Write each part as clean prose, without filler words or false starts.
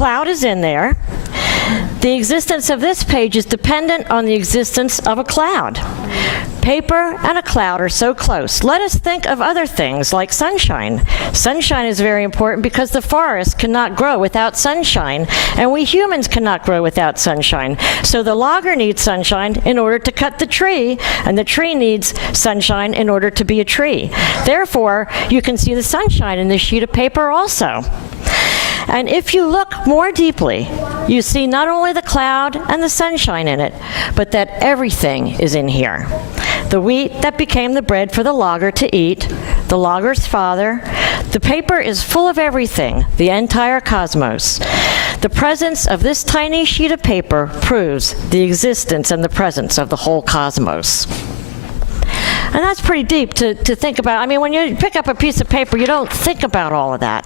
cloud is in there. The existence of this page is dependent on the existence of a cloud. Paper and a cloud are so close. Let us think of other things like sunshine. Sunshine is very important because the forest cannot grow without sunshine, and we humans cannot grow without sunshine. So the logger needs sunshine in order to cut the tree, and the tree needs sunshine in order to be a tree. Therefore, you can see the sunshine in this sheet of paper also. And if you look more deeply, you see not only the cloud and the sunshine in it, but that everything is in here. The wheat that became the bread for the logger to eat, the logger's father. The paper is full of everything, the entire cosmos. The presence of this tiny sheet of paper proves the existence and the presence of the whole cosmos. And that's pretty deep to think about. I mean, when you pick up a piece of paper, you don't think about all of that.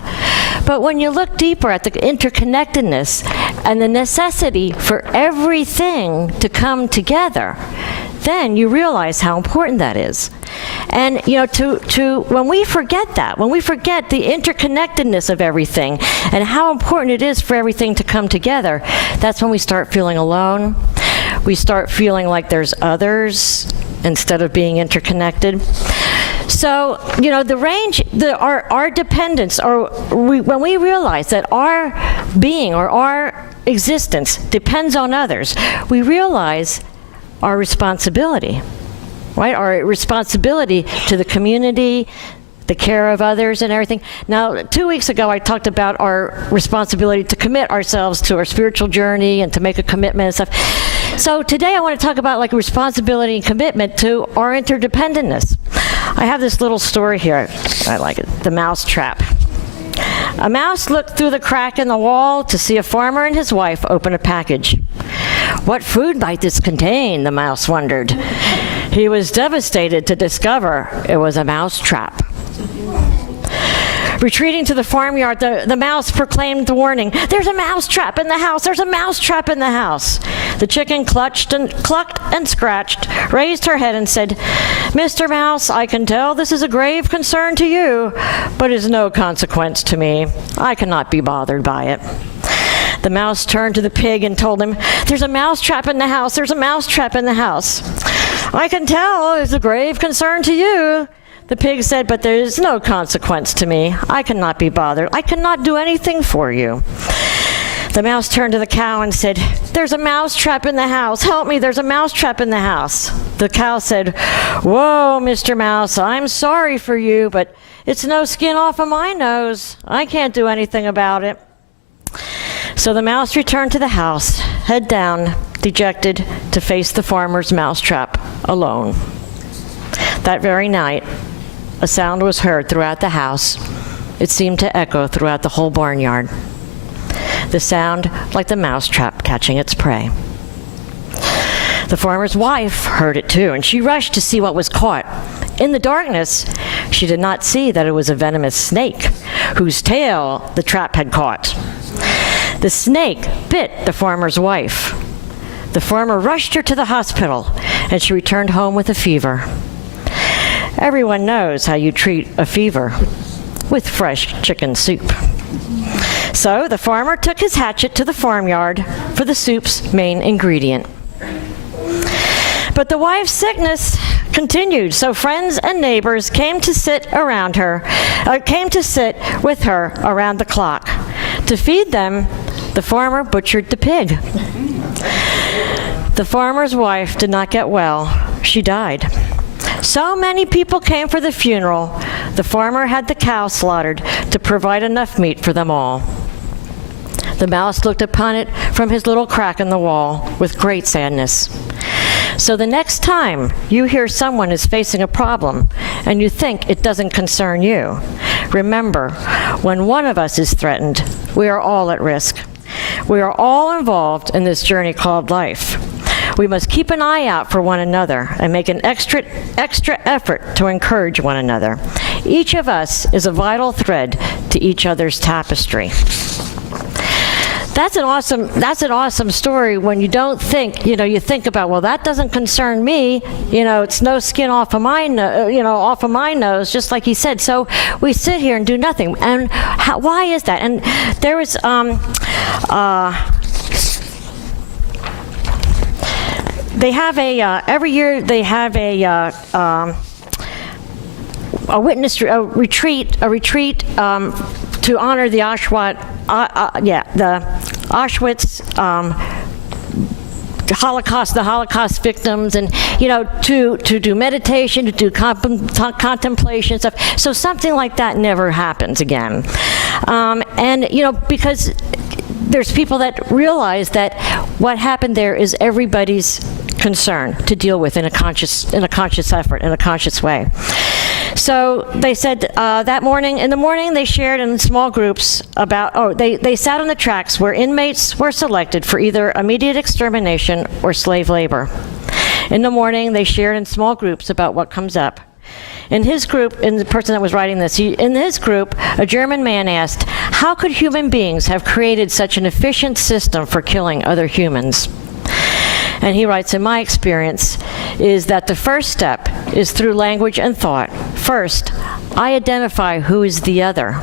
But when you look deeper at the interconnectedness and the necessity for everything to come together, then you realize how important that is. And you know, when we forget that, when we forget the interconnectedness of everything and how important it is for everything to come together, that's when we start feeling alone. We start feeling like there's others instead of being interconnected. So, you know, the range, our dependence, when we realize that our being or our existence depends on others, we realize our responsibility, right? Our responsibility to the community, the care of others and everything. Now, 2 weeks ago, I talked about our responsibility to commit ourselves to our spiritual journey and to make a commitment and stuff. So today I want to talk about like responsibility and commitment to our interdependentness. I have this little story here. I like it. The mouse trap. A mouse looked through the crack in the wall to see a farmer and his wife open a package. What food might this contain? The mouse wondered. He was devastated to discover it was a mouse trap. Retreating to the farmyard, the mouse proclaimed the warning. There's a mouse trap in the house. There's a mouse trap in the house. The chicken clucked and scratched, raised her head and said, Mr. Mouse, I can tell this is a grave concern to you, but is no consequence to me. I cannot be bothered by it. The mouse turned to the pig and told him, there's a mouse trap in the house. There's a mouse trap in the house. I can tell it's a grave concern to you. The pig said, but there is no consequence to me. I cannot be bothered. I cannot do anything for you. The mouse turned to the cow and said, there's a mouse trap in the house. Help me, there's a mouse trap in the house. The cow said, whoa, Mr. Mouse, I'm sorry for you, but it's no skin off of my nose. I can't do anything about it. So the mouse returned to the house, head down, dejected, to face the farmer's mousetrap alone. That very night, a sound was heard throughout the house. It seemed to echo throughout the whole barnyard. The sound like the mousetrap catching its prey. The farmer's wife heard it too, and she rushed to see what was caught. In the darkness, she did not see that it was a venomous snake, whose tail the trap had caught. The snake bit the farmer's wife. The farmer rushed her to the hospital, and she returned home with a fever. Everyone knows how you treat a fever, with fresh chicken soup. So the farmer took his hatchet to the farmyard for the soup's main ingredient. But the wife's sickness continued, so friends and neighbors came to sit with her around the clock. To feed them, the farmer butchered the pig. The farmer's wife did not get well. She died. So many people came for the funeral, the farmer had the cow slaughtered to provide enough meat for them all. The mouse looked upon it from his little crack in the wall with great sadness. So the next time you hear someone is facing a problem and you think it doesn't concern you, remember, when one of us is threatened, we are all at risk. We are all involved in this journey called life. We must keep an eye out for one another and make an extra effort to encourage one another. Each of us is a vital thread to each other's tapestry. That's an awesome story when you don't think, you think about, well, that doesn't concern me, it's no skin off of my nose, just like he said. So we sit here and do nothing. And why is that? And there was, they have every year they have a retreat to honor the the Holocaust victims, and to do meditation, to do contemplation stuff. So something like that never happens again, and because there's people that realize that what happened there is everybody's concern to deal with in a conscious effort, in a conscious way. So they said in the morning they shared in small groups about, they sat on the tracks where inmates were selected for either immediate extermination or slave labor. In the morning they shared in small groups about what comes up. In his group, and the person that was writing this, in his group, a German man asked, how could human beings have created such an efficient system for killing other humans? And he writes, in my experience, is that the first step is through language and thought. First, I identify who is the other.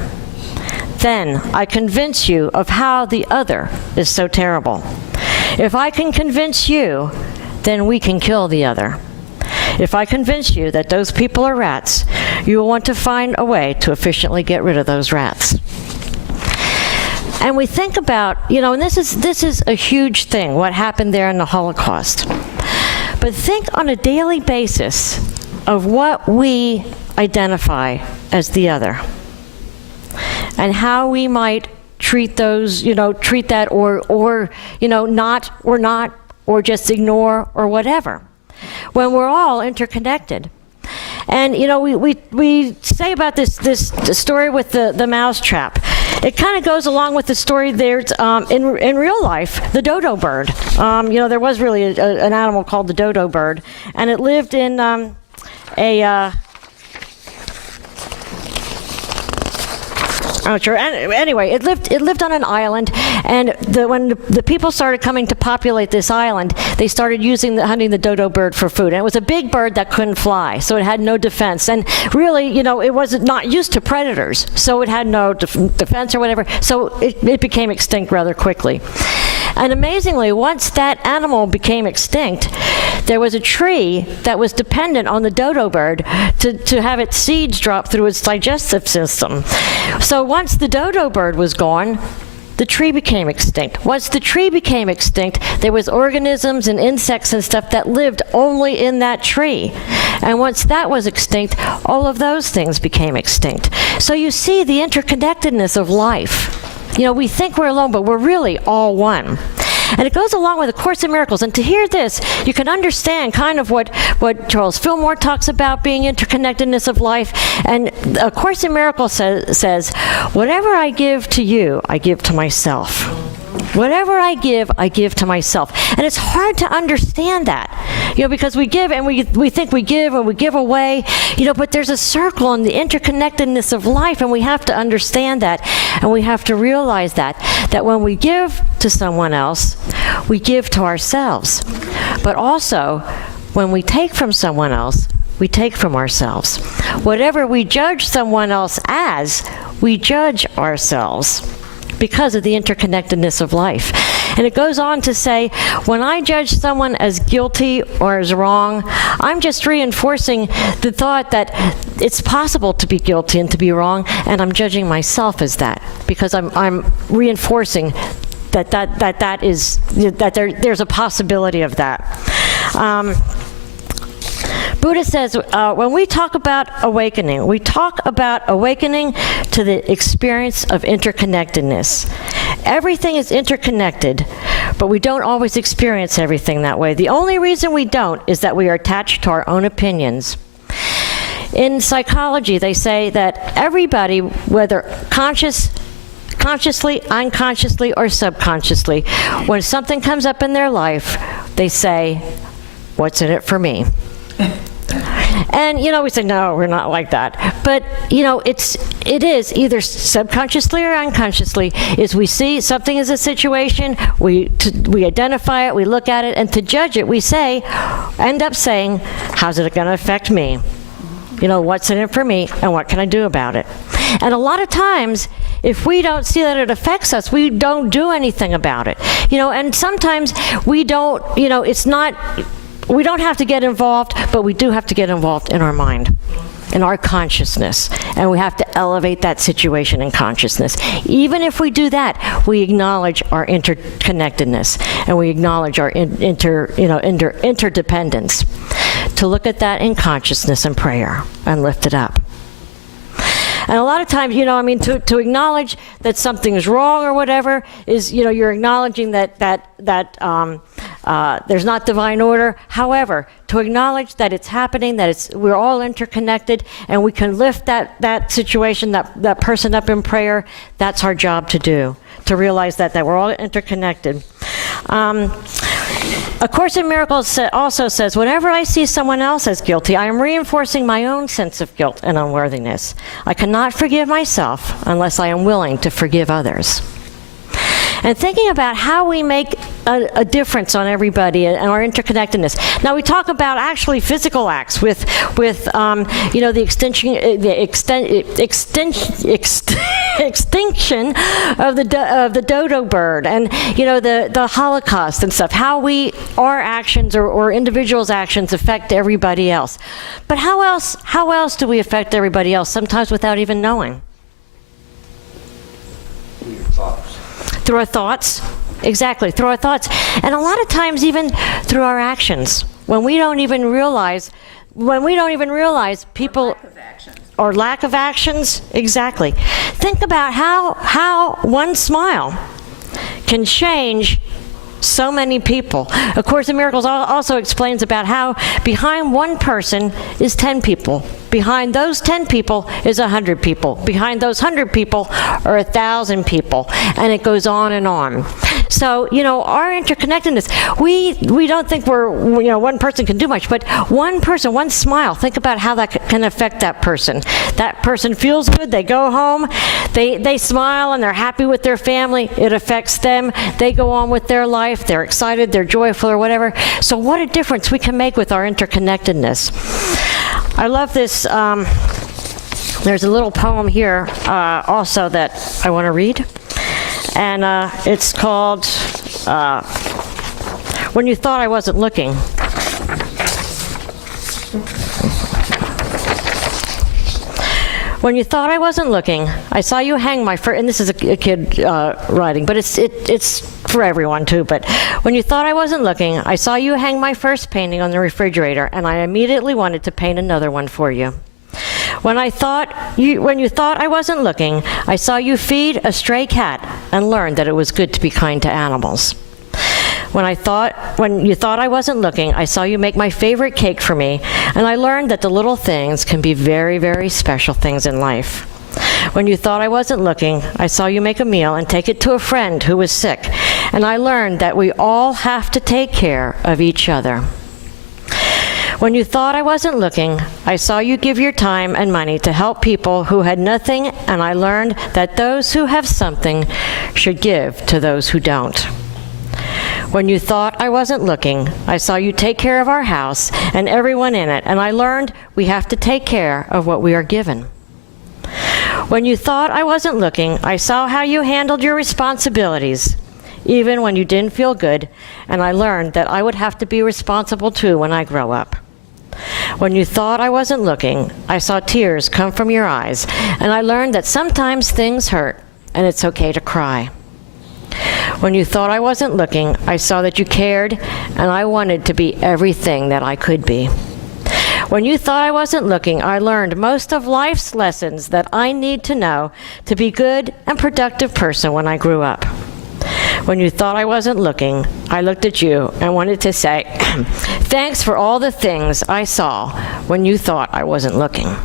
Then, I convince you of how the other is so terrible. If I can convince you, then we can kill the other. If I convince you that those people are rats, you will want to find a way to efficiently get rid of those rats. And we think about, and this is a huge thing, what happened there in the Holocaust. But think on a daily basis of what we identify as the other, and how we might treat those, treat that not, or just ignore, or whatever, when we're all interconnected. And we say about this story with the mousetrap. It kind of goes along with the story there's in real life, the dodo bird. There was really an animal called the dodo bird, and it lived in Anyway, it lived on an island, and when the people started coming to populate this island, they started hunting the dodo bird for food. And it was a big bird that couldn't fly, so it had no defense. And really, it was not used to predators, so it had no defense or whatever. So it became extinct rather quickly. And amazingly, once that animal became extinct, there was a tree that was dependent on the dodo bird to have its seeds drop through its digestive system. So once the dodo bird was gone, the tree became extinct. Once the tree became extinct, there was organisms and insects and stuff that lived only in that tree. And once that was extinct, all of those things became extinct. So you see the interconnectedness of life. We think we're alone, but we're really all one. And it goes along with A Course in Miracles. And to hear this, you can understand kind of what Charles Fillmore talks about, being interconnectedness of life. And A Course in Miracles says, whatever I give to you, I give to myself. Whatever I give to myself. And it's hard to understand that, because we give and we think we give and we give away, but there's a circle in the interconnectedness of life, and we have to understand that, and we have to realize that when we give to someone else, we give to ourselves. But also, when we take from someone else, we take from ourselves. Whatever we judge someone else as, we judge ourselves, because of the interconnectedness of life. And it goes on to say, when I judge someone as guilty or as wrong, I'm just reinforcing the thought that it's possible to be guilty and to be wrong, and I'm judging myself as that, because I'm reinforcing that there's a possibility of that. Buddha says, when we talk about awakening, we talk about awakening to the experience of interconnectedness. Everything is interconnected, but we don't always experience everything that way. The only reason we don't is that we are attached to our own opinions. In psychology, they say that everybody, whether consciously, unconsciously, or subconsciously, when something comes up in their life, they say, what's in it for me? And, we say, no, we're not like that. But, it's it is either subconsciously or unconsciously, is we see something as a situation, we identify it, we look at it, and to judge it, we end up saying, how's it going to affect me? You know, what's in it for me, and what can I do about it? And a lot of times, if we don't see that it affects us, we don't do anything about it. You know, and sometimes we don't, you know, we don't have to get involved, but we do have to get involved in our mind, in our consciousness, and we have to elevate that situation in consciousness. Even if we do that, we acknowledge our interconnectedness, and we acknowledge our interdependence. To look at that in consciousness and prayer and lift it up. And a lot of times, you know, I mean, to acknowledge that something is wrong or whatever is, you know, you're acknowledging that there's not divine order. However, to acknowledge that it's happening, that we're all interconnected, and we can lift that situation, that person up in prayer, that's our job to do, to realize that we're all interconnected. A Course in Miracles also says, whenever I see someone else as guilty, I am reinforcing my own sense of guilt and unworthiness. I cannot forgive myself unless I am willing to forgive others. And thinking about how we make a difference on everybody and our interconnectedness. Now we talk about actually physical acts with you know, the extinction of the dodo bird, and you know, the Holocaust and stuff. How our actions or individuals' actions affect everybody else. But how else do we affect everybody else? Sometimes without even knowing. Through our thoughts. Exactly, through our thoughts. And a lot of times even through our actions. When we don't even realize people... Or lack of actions. Exactly. Think about how one smile can change so many people. A Course in Miracles also explains about how behind one person is 10 people. Behind those 10 people is 100 people. Behind those 100 people are 1,000 people. And it goes on and on. So, you know, our interconnectedness, we don't think you know, one person can do much, but one person, one smile, think about how that can affect that person. That person feels good, they go home, they smile and they're happy with their family, it affects them, they go on with their life, they're excited, they're joyful or whatever. So what a difference we can make with our interconnectedness. I love this, there's a little poem here also that I want to read. And it's called When You Thought I Wasn't Looking. When you thought I wasn't looking, I saw you hang my first, and this is a kid writing, but it's for everyone too, but when you thought I wasn't looking, I saw you hang my first painting on the refrigerator, and I immediately wanted to paint another one for you. When you thought I wasn't looking, I saw you feed a stray cat and learned that it was good to be kind to animals. When you thought I wasn't looking, I saw you make my favorite cake for me, and I learned that the little things can be very, very special things in life. When you thought I wasn't looking, I saw you make a meal and take it to a friend who was sick, and I learned that we all have to take care of each other. When you thought I wasn't looking, I saw you give your time and money to help people who had nothing, and I learned that those who have something should give to those who don't. When you thought I wasn't looking, I saw you take care of our house and everyone in it, and I learned we have to take care of what we are given. When you thought I wasn't looking, I saw how you handled your responsibilities, even when you didn't feel good, and I learned that I would have to be responsible too when I grow up. When you thought I wasn't looking, I saw tears come from your eyes, and I learned that sometimes things hurt, and it's okay to cry. When you thought I wasn't looking, I saw that you cared, and I wanted to be everything that I could be. When you thought I wasn't looking, I learned most of life's lessons that I need to know to be a good and productive person when I grew up. When you thought I wasn't looking, I looked at you and wanted to say, thanks for all the things I saw when you thought I wasn't looking.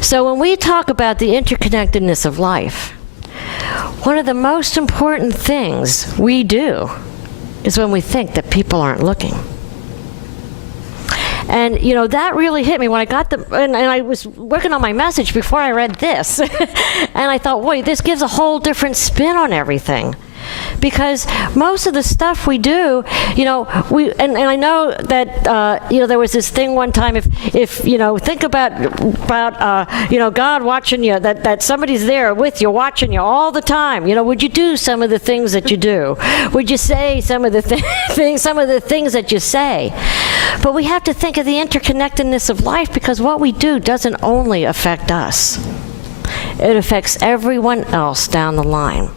So when we talk about the interconnectedness of life, one of the most important things we do is when we think that people aren't looking. And, you know, that really hit me when I got and I was working on my message before I read this. And I thought, boy, this gives a whole different spin on everything. Because most of the stuff we do, you know, and I know that, you know, there was this thing one time, if you know, think about you know, God watching you, that somebody's there with you, watching you all the time. You know, would you do some of the things that you do? Would you say some of the things that you say? But we have to think of the interconnectedness of life, because what we do doesn't only affect us. It affects everyone else down the line.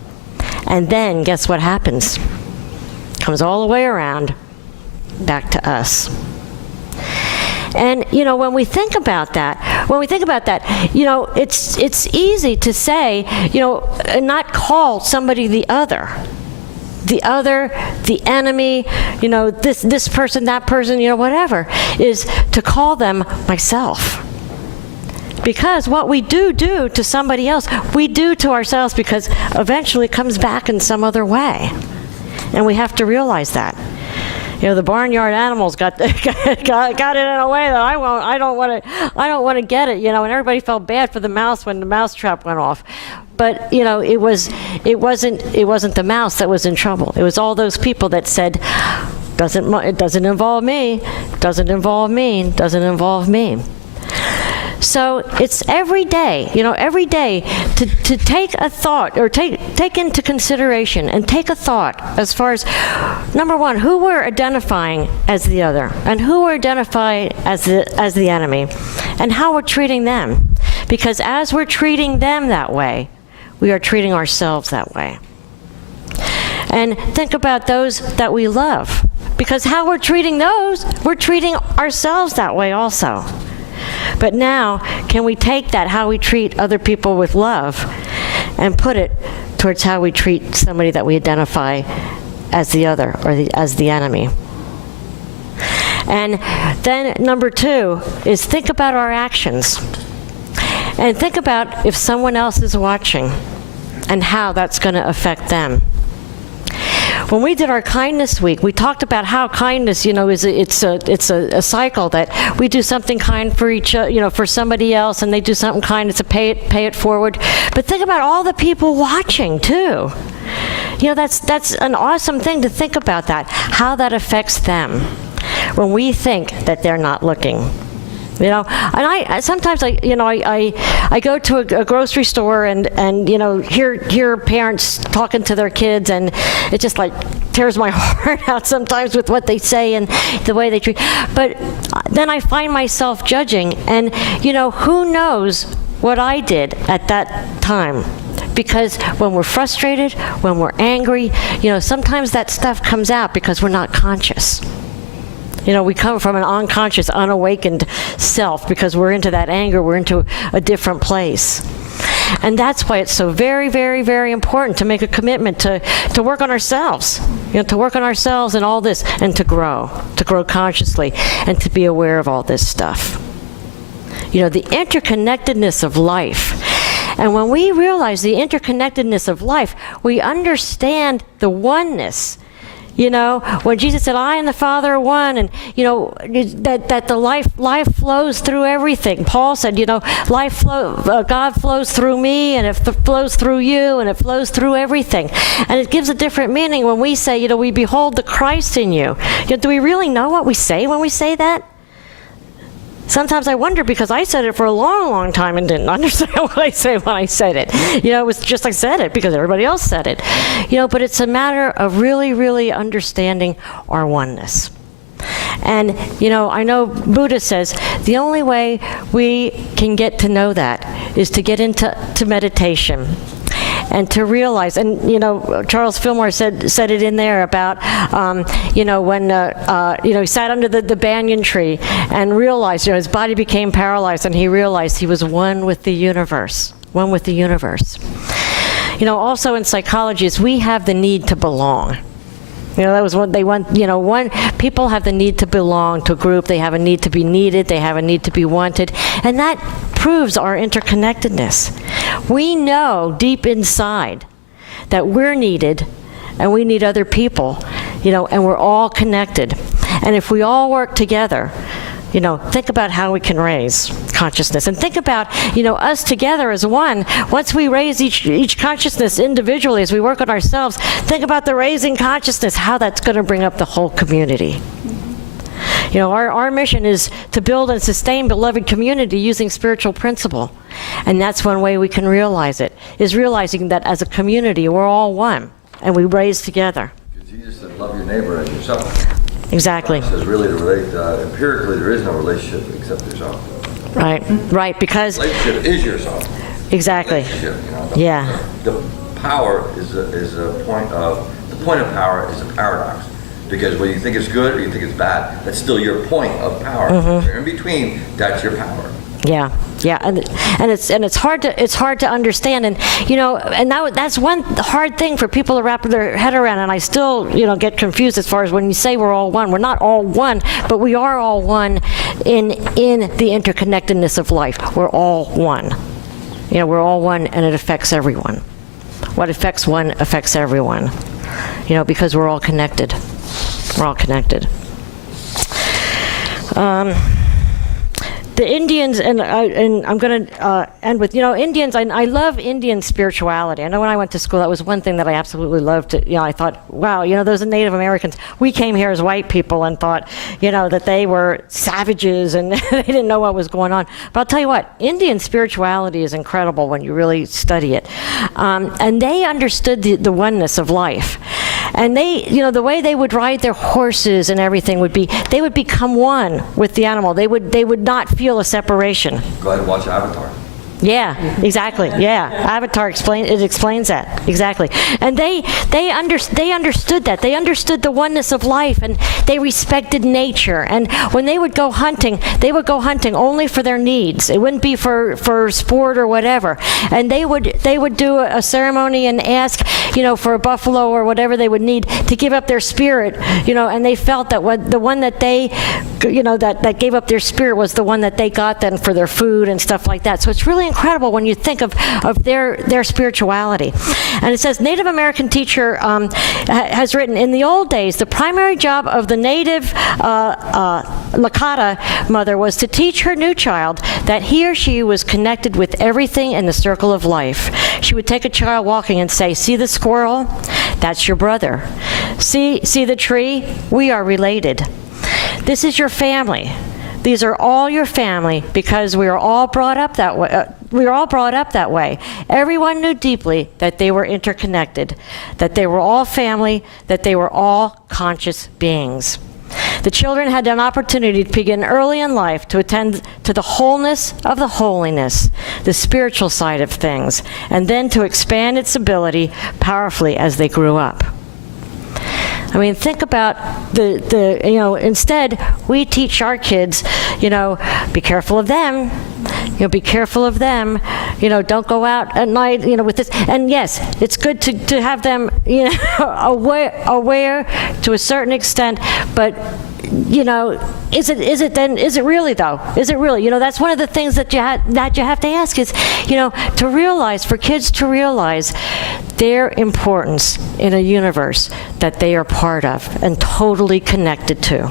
And then guess what happens? Comes all the way around back to us. And, you know, when we think about that, you know, it's easy to say, you know, and not call somebody the other, the enemy, you know, this person, that person, you know, whatever, is to call them myself. Because what we do to somebody else, we do to ourselves, because eventually it comes back in some other way. And we have to realize that. You know, the barnyard animals got it in a way that I don't want to get it, you know, and everybody felt bad for the mouse when the mousetrap went off. But, you know, it wasn't the mouse that was in trouble. It was all those people that said, it doesn't involve me, doesn't involve me, doesn't involve me. So it's every day, you know, every day to take a thought, or take into consideration and take a thought as far as, number one, who we're identifying as the other, and who we're identifying as the enemy, and how we're treating them. Because as we're treating them that way, we are treating ourselves that way. And think about those that we love, because how we're treating those, we're treating ourselves that way also. But now, can we take that, how we treat other people with love, and put it towards how we treat somebody that we identify as the other, or as the enemy? And then number two is think about our actions. And think about if someone else is watching, and how that's going to affect them. When we did our kindness week, we talked about how kindness, you know, it's a cycle, that we do something kind for you know, for somebody else, and they do something kind. It's a pay it forward. But think about all the people watching too. You know, that's an awesome thing to think about, that, how that affects them when we think that they're not looking. You know, and I sometimes I go to a grocery store and you know, hear parents talking to their kids, and it just like tears my heart out sometimes with what they say and the way they treat. But then I find myself judging, and you know, who knows what I did at that time? Because when we're frustrated, when we're angry, you know, sometimes that stuff comes out because we're not conscious. You know, we come from an unconscious, unawakened self, because we're into that anger, we're into a different place. And that's why it's so very, very, very important to make a commitment to work on ourselves, you know, to work on ourselves and all this, and to grow consciously, and to be aware of all this stuff. You know, the interconnectedness of life. And when we realize the interconnectedness of life, we understand the oneness. You know, when Jesus said, I and the Father are one, and, you know, that the life flows through everything. Paul said, you know, God flows through me, and it flows through you, and it flows through everything. And it gives a different meaning when we say, you know, we behold the Christ in you. You know, do we really know what we say when we say that? Sometimes I wonder, because I said it for a long, long time and didn't understand what I say when I said it. You know, it was just I said it because everybody else said it. You know, but it's a matter of really, really understanding our oneness. And, you know, I know Buddha says the only way we can get to know that is to get into meditation. And to realize, and you know, Charles Fillmore said it in there about, you know, when you know, he sat under the banyan tree and realized, you know, his body became paralyzed, and he realized he was one with the universe, one with the universe. You know, also in psychology, is we have the need to belong. You know, that was what they want. You know, people have the need to belong to a group. They have a need to be needed. They have a need to be wanted, and that proves our interconnectedness. We know deep inside that we're needed, and we need other people. You know, and we're all connected. And if we all work together, think about how we can raise consciousness, and think about, us together as one. Once we raise each consciousness individually, as we work on ourselves, think about the raising consciousness, how that's going to bring up the whole community. Our mission is to build and sustain beloved community using spiritual principle. And that's one way we can realize it, is realizing that as a community, we're all one, and we raise together. Jesus said, love your neighbor as yourself. Exactly. It says really to relate, empirically, there is no relationship except yourself. Right, because... Relationship is yourself. Exactly. Yeah. The power is a point of, the point of power is a paradox. Because whether you think it's good or you think it's bad, that's still your point of power. If you're in between, that's your power. Yeah, and it's hard to understand, and that's one hard thing for people to wrap their head around, and I still get confused as far as when you say we're all one. We're not all one, but we are all one in the interconnectedness of life. We're all one. We're all one, and it affects everyone. What affects one affects everyone. Because we're all connected. We're all connected. The Indians, and I'm going to end with, Indians, I love Indian spirituality. I know when I went to school, that was one thing that I absolutely loved. I thought, wow, those are Native Americans. We came here as white people and thought, that they were savages and they didn't know what was going on. But I'll tell you what, Indian spirituality is incredible when you really study it. And they understood the oneness of life. And they, the way they would ride their horses and everything would be, they would become one with the animal. They would not feel a separation. Go ahead and watch Avatar. Yeah, exactly. Yeah, Avatar explains that exactly. And they understood that. They understood the oneness of life, and they respected nature. And when they would go hunting only for their needs. It wouldn't be for sport or whatever. And they would do a ceremony and ask, for a buffalo or whatever they would need to give up their spirit. And they felt that the one that they, that gave up their spirit was the one that they got then for their food and stuff like that. So it's really incredible when you think of their spirituality. And it says, Native American teacher has written, in the old days, the primary job of the native Lakota mother was to teach her new child that he or she was connected with everything in the circle of life. She would take a child walking and say, see the squirrel? That's your brother. See the tree? We are related. This is your family. These are all your family because we are all brought up that way. Everyone knew deeply that they were interconnected, that they were all family, that they were all conscious beings. The children had an opportunity to begin early in life to attend to the wholeness of the holiness, the spiritual side of things, and then to expand its ability powerfully as they grew up. I mean, think about instead we teach our kids, be careful of them, be careful of them, don't go out at night, with this. And yes, it's good to have them, aware to a certain extent, but is it really though? Is it really? That's one of the things that you have to ask is, to realize, for kids to realize their importance in a universe that they are part of and totally connected to,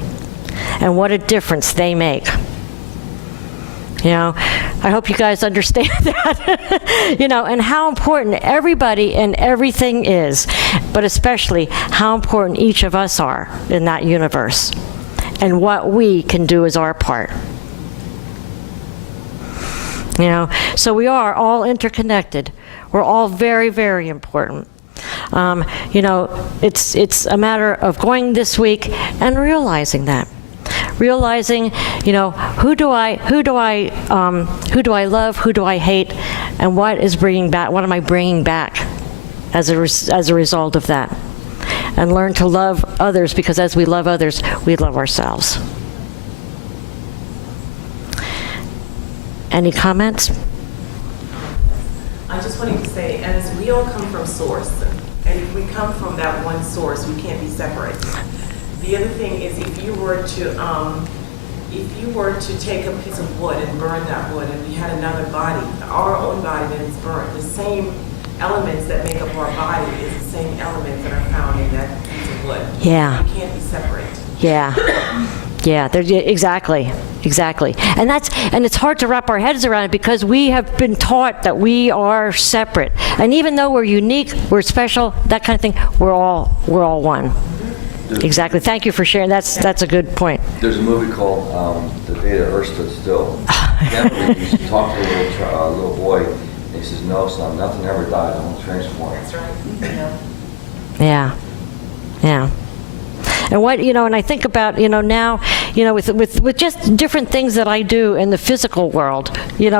and what a difference they make. I hope you guys understand that, and how important everybody and everything is, but especially how important each of us are in that universe, and what we can do as our part. So we are all interconnected. We're all very, very important. It's a matter of going this week and realizing that. Realizing, who do I love, who do I hate, and what am I bringing back as a result of that? And learn to love others, because as we love others, we love ourselves. Any comments? I just wanted to say, as we all come from source, and if we come from that one source, we can't be separated. The other thing is, if you were to take a piece of wood and burn that wood, and we had another body, our own body that is burnt, the same elements that make up our body is the same elements that are found in that piece of wood. Yeah. You can't be separated. Yeah. Yeah, exactly. Exactly. And it's hard to wrap our heads around it because we have been taught that we are separate. And even though we're unique, we're special, that kind of thing, we're all one. Exactly. Thank you for sharing. That's a good point. There's a movie called The Day the Earth Stood Still. Gentleman used to talk to a little boy, and he says, "No, son, nothing ever dies. It won't transform." That's right. Yeah. Yeah. Yeah. And and I think about, now, with just different things that I do in the physical world,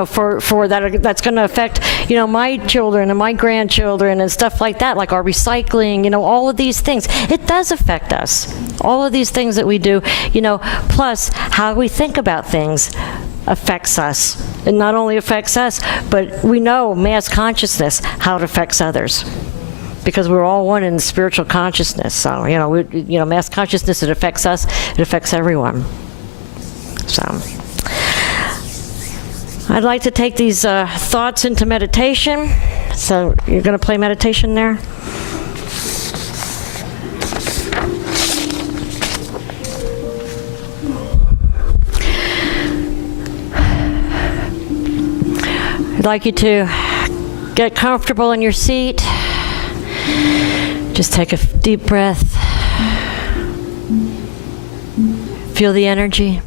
for that's going to affect, my children and my grandchildren and stuff like that, like our recycling, all of these things. It does affect us. All of these things that we do, plus how we think about things affects us. It not only affects us, but we know mass consciousness, how it affects others. Because we're all one in spiritual consciousness. So, mass consciousness, it affects us, it affects everyone. So, I'd like to take these thoughts into meditation. So, you're going to play meditation there? I'd like you to get comfortable in your seat. Just take a deep breath. Feel the energy.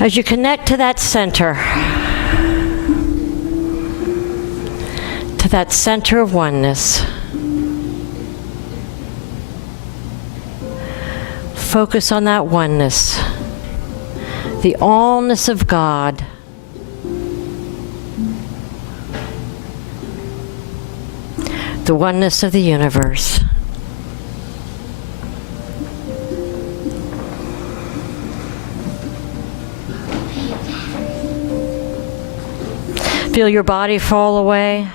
As you connect to that center of oneness, focus on that oneness, the allness of God. The oneness of the universe. Feel your body fall away.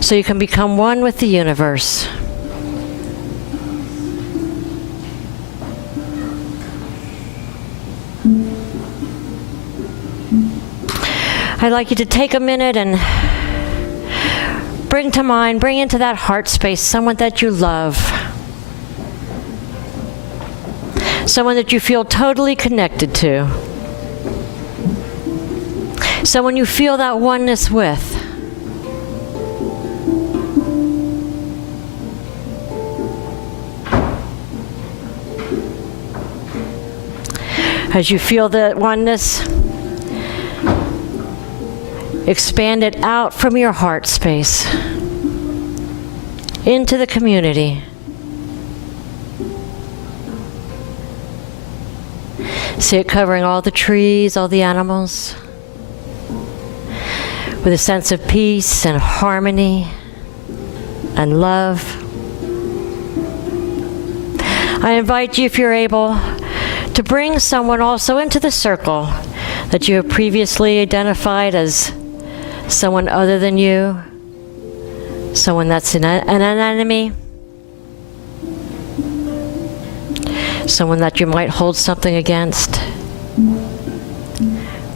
So you can become one with the universe. I'd like you to take a minute and bring into that heart space someone that you love. Someone that you feel totally connected to. Someone you feel that oneness with. As you feel that oneness, expand it out from your heart space into the community. See it covering all the trees, all the animals, with a sense of peace and harmony and love. I invite you, if you're able, to bring someone also into the circle that you have previously identified as someone other than you, someone that's an enemy, someone that you might hold something against.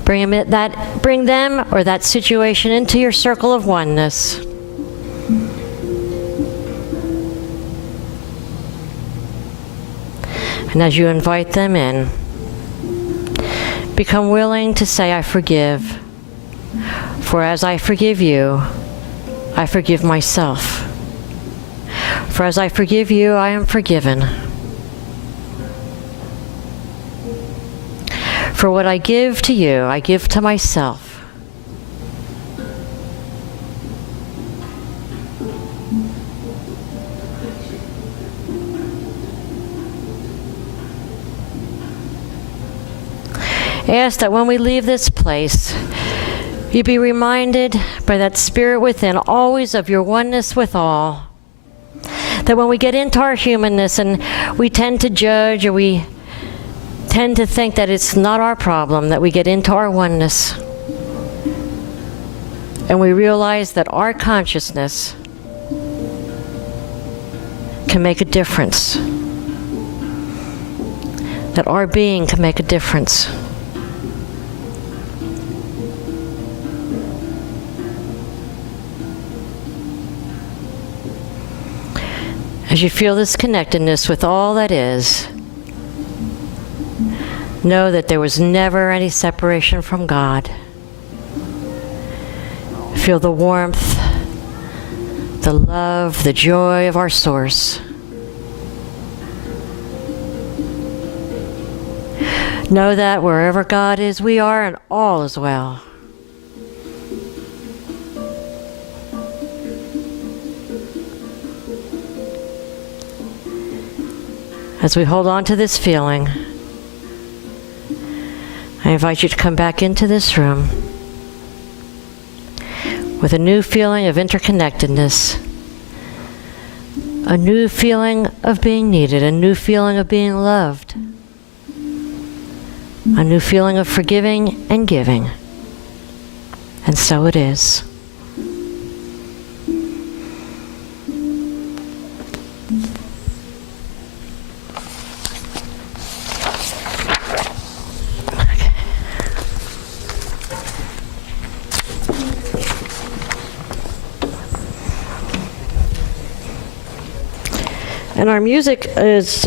Bring them or that situation into your circle of oneness. And as you invite them in, become willing to say, I forgive. For as I forgive you, I forgive myself. For as I forgive you, I am forgiven. For what I give to you, I give to myself. Ask that when we leave this place, you be reminded by that spirit within always of your oneness with all. That when we get into our humanness and we tend to judge or we tend to think that it's not our problem, that we get into our oneness and we realize that our consciousness can make a difference. That our being can make a difference. As you feel this connectedness with all that is, know that there was never any separation from God. Feel the warmth, the love, the joy of our source. Know that wherever God is, we are, and all is well. As we hold on to this feeling, I invite you to come back into this room with a new feeling of interconnectedness, a new feeling of being needed, a new feeling of being loved, a new feeling of forgiving and giving. And so it is. And our music is